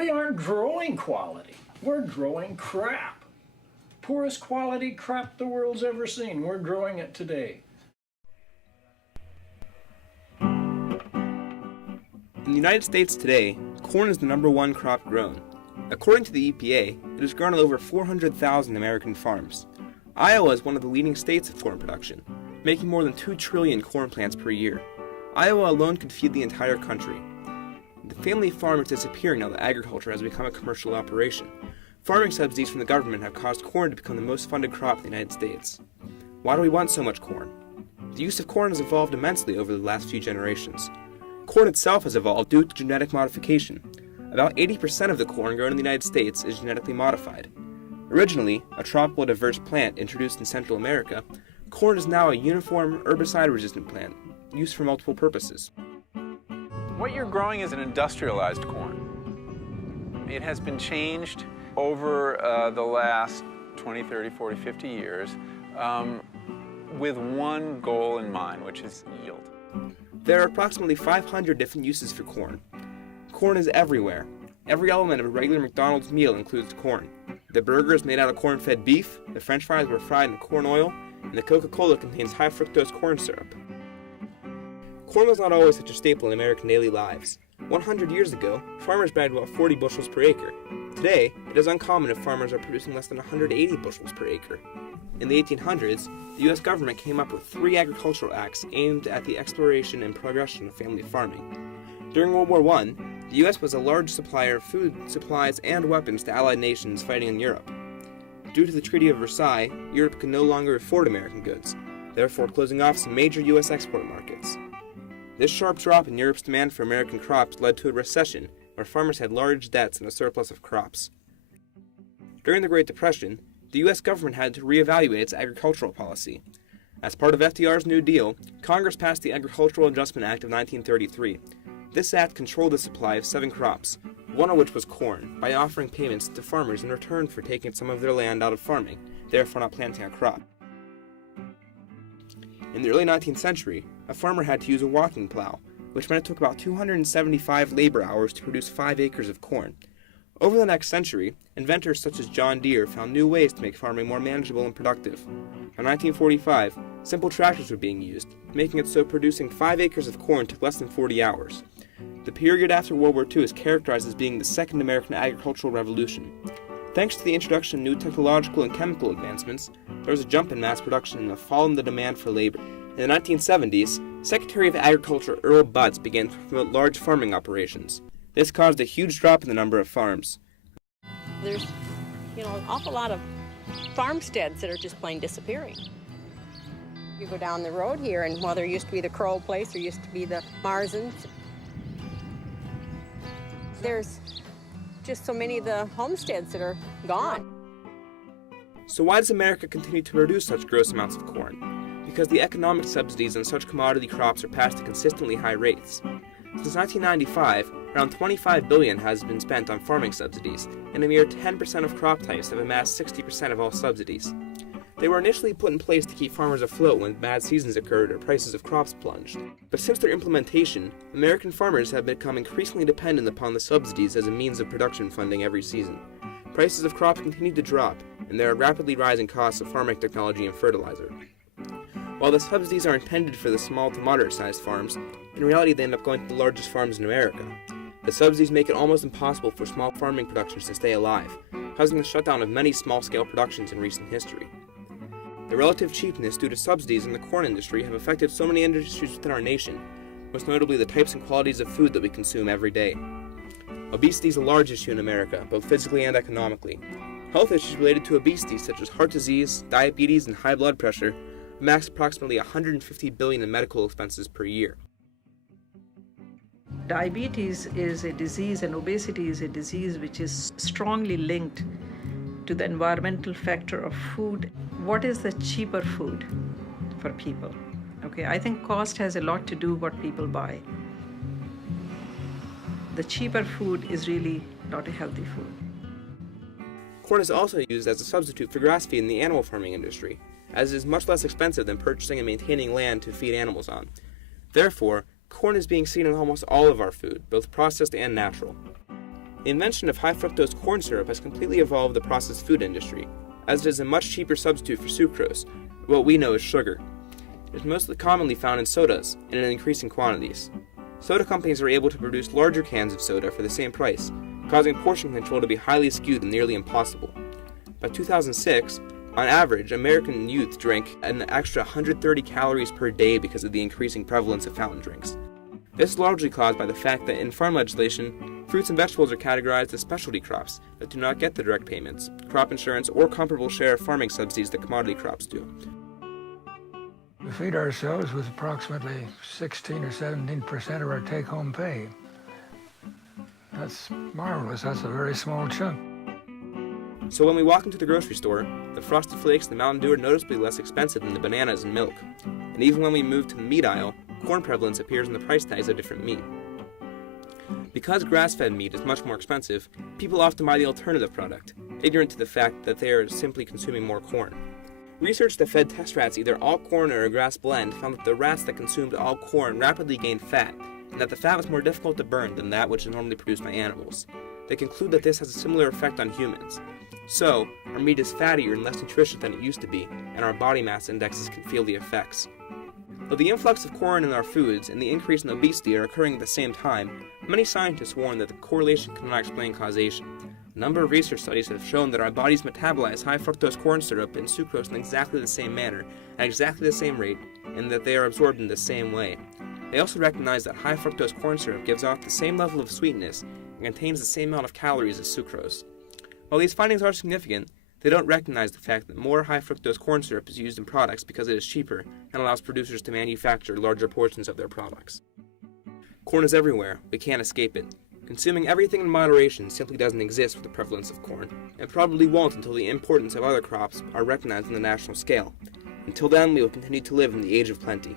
We aren't growing quality. We're growing crap. Poorest quality crap the world's ever seen. We're growing it today. In the United States today, corn is the #1 crop grown. According to the EPA, it is grown on over 400,000 American farms. Iowa is one of the leading states of corn production, making more than 2 trillion corn plants per year. Iowa alone could feed the entire country. The family farm is disappearing now that agriculture has become a commercial operation. Farming subsidies from the government have caused corn to become the most funded crop in the United States. Why do we want so much corn? The use of corn has evolved immensely over the last few generations. Corn itself has evolved due to genetic modification. About 80% of the corn grown in the United States is genetically modified. Originally a tropical diverse plant introduced in Central America, corn is now a uniform herbicide-resistant plant, used for multiple purposes. What you're growing is an industrialized corn. It has been changed over the last 20, 30, 40, 50 years with one goal in mind, which is yield. There are approximately 500 different uses for corn. Corn is everywhere. Every element of a regular McDonald's meal includes corn. The burger is made out of corn-fed beef, the French fries were fried in corn oil, and the Coca-Cola contains high fructose corn syrup. Corn was not always such a staple in American daily lives. 100 years ago, farmers bagged about 40 bushels per acre. Today, it is uncommon if farmers are producing less than 180 bushels per acre. In the 1800s, the U.S. government came up with 3 agricultural acts aimed at the exploration and progression of family farming. During World War I, the U.S. was a large supplier of food, supplies, and weapons to Allied nations fighting in Europe. Due to the Treaty of Versailles, Europe could no longer afford American goods, therefore closing off some major U.S. export markets. This sharp drop in Europe's demand for American crops led to a recession where farmers had large debts and a surplus of crops. During the Great Depression, the U.S. government had to reevaluate its agricultural policy. As part of FDR's New Deal, Congress passed the Agricultural Adjustment Act of 1933. This act controlled the supply of 7 crops, one of which was corn, by offering payments to farmers in return for taking some of their land out of farming, therefore not planting a crop. In the early 19th century, a farmer had to use a walking plow, which meant it took about 275 labor hours to produce 5 acres of corn. Over the next century, inventors such as John Deere found new ways to make farming more manageable and productive. By 1945, simple tractors were being used, making it so producing 5 acres of corn took less than 40 hours. The period after World War II is characterized as being the Second American Agricultural Revolution. Thanks to the introduction of new technological and chemical advancements, there was a jump in mass production and a fall in the demand for labor. In the 1970s, Secretary of Agriculture Earl Butz began to promote large farming operations. This caused a huge drop in the number of farms. There's, an awful lot of farmsteads that are just plain disappearing. You go down the road here, and there used to be the Crow place, there used to be the Marzens. There's just so many of the homesteads that are gone. So why does America continue to produce such gross amounts of corn? Because the economic subsidies on such commodity crops are passed at consistently high rates. Since 1995, around $25 billion has been spent on farming subsidies, and a mere 10% of crop types have amassed 60% of all subsidies. They were initially put in place to keep farmers afloat when bad seasons occurred or prices of crops plunged. But since their implementation, American farmers have become increasingly dependent upon the subsidies as a means of production funding every season. Prices of crops continue to drop, and there are rapidly rising costs of farming technology and fertilizer. While the subsidies are intended for the small to moderate-sized farms, in reality they end up going to the largest farms in America. The subsidies make it almost impossible for small farming productions to stay alive, causing the shutdown of many small-scale productions in recent history. The relative cheapness due to subsidies in the corn industry have affected so many industries within our nation, most notably the types and qualities of food that we consume every day. Obesity is a large issue in America, both physically and economically. Health issues related to obesity, such as heart disease, diabetes, and high blood pressure, amass approximately $150 billion in medical expenses per year. Diabetes is a disease and obesity is a disease which is strongly linked to the environmental factor of food. What is the cheaper food for people? Okay, I think cost has a lot to do with what people buy. The cheaper food is really not a healthy food. Corn is also used as a substitute for grass feed in the animal farming industry, as it is much less expensive than purchasing and maintaining land to feed animals on. Therefore, corn is being seen in almost all of our food, both processed and natural. The invention of high fructose corn syrup has completely evolved the processed food industry, as it is a much cheaper substitute for sucrose, or what we know as sugar. It is most commonly found in sodas, and in increasing quantities. Soda companies are able to produce larger cans of soda for the same price, causing portion control to be highly skewed and nearly impossible. By 2006, on average, American youth drank an extra 130 calories per day because of the increasing prevalence of fountain drinks. This is largely caused by the fact that in farm legislation, fruits and vegetables are categorized as specialty crops that do not get the direct payments, crop insurance, or comparable share of farming subsidies that commodity crops do. We feed ourselves with approximately 16 or 17% of our take-home pay. That's marvelous. That's a very small chunk. So when we walk into the grocery store, the Frosted Flakes and the Mountain Dew are noticeably less expensive than the bananas and milk. And even when we move to the meat aisle, corn prevalence appears in the price tags of different meat. Because grass-fed meat is much more expensive, people often buy the alternative product, ignorant to the fact that they are simply consuming more corn. Research that fed test rats either all corn or a grass blend found that the rats that consumed all corn rapidly gained fat, and that the fat was more difficult to burn than that which is normally produced by animals. They conclude that this has a similar effect on humans. So, our meat is fattier and less nutritious than it used to be, and our body mass indexes can feel the effects. Though the influx of corn in our foods and the increase in obesity are occurring at the same time, many scientists warn that the correlation cannot explain causation. A number of research studies have shown that our bodies metabolize high fructose corn syrup and sucrose in exactly the same manner, at exactly the same rate, and that they are absorbed in the same way. They also recognize that high fructose corn syrup gives off the same level of sweetness and contains the same amount of calories as sucrose. While these findings are significant, they don't recognize the fact that more high fructose corn syrup is used in products because it is cheaper and allows producers to manufacture larger portions of their products. Corn is everywhere. We can't escape it. Consuming everything in moderation simply doesn't exist with the prevalence of corn, and probably won't until the importance of other crops are recognized on the national scale. Until then, we will continue to live in the age of plenty.